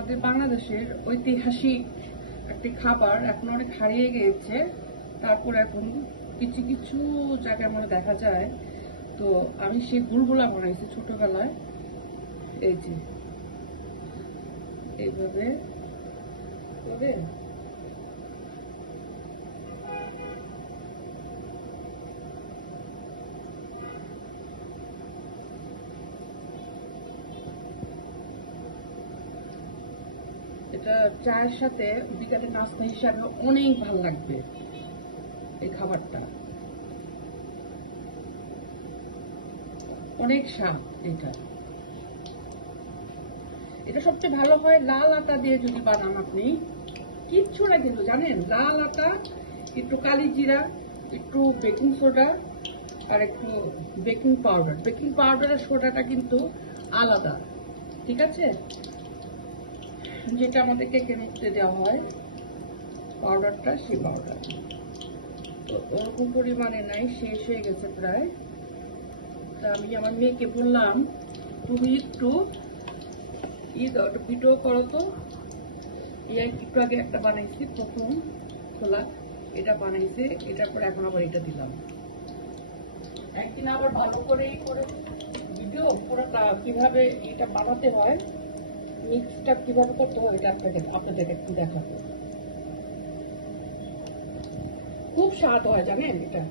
আমাদের বাংলাদেশের ঐতিহাসিক একটি খাবার এখন অনেক হারিয়ে গিয়েছে, তারপর এখন কিছু কিছু জায়গায় মনে দেখা যায়। তো আমি সেই বুলবুলা বানাইছি ছোটবেলায়, এই যে এইভাবে করে এটা চায়ের সাথে বিকালে নাস্তা হিসাবে অনেক ভালো লাগবে এই খাবারটা, অনেক স্বাদ। এটা সবচেয়ে ভালো হয় লাল আটা দিয়ে যদি বানান আপনি, কিচ্ছু না কিন্তু জানেন, লাল আটা, একটু কালি জিরা, একটু বেকিং সোডা আর একটু বেকিং পাউডার। বেকিং পাউডার আর সোডাটা কিন্তু আলাদা, ঠিক আছে? যেটা আমাদের কেকের মধ্যে দেওয়া হয় পাউডারটা, সেই পাউডার তো ওরকম পরিমাণে নাই, শেষ হয়ে গেছে প্রায়। তা আমি আমার মেয়েকে বললাম তুমি একটু ভিডিও করো তো। একটু আগে একটা বানাইছি, প্রথম খোলা এটা বানাইছে, এটার পর এখন আবার এটা দিলাম। একদিন আবার ভালো করে ভিডিও পুরোটা কিভাবে এটা বানাতে হয়, মিক্সটা কিভাবে করতে হয়, এটা আপনাদের একটু দেখাবো। খুব স্বাদ হয় জানেন এটা।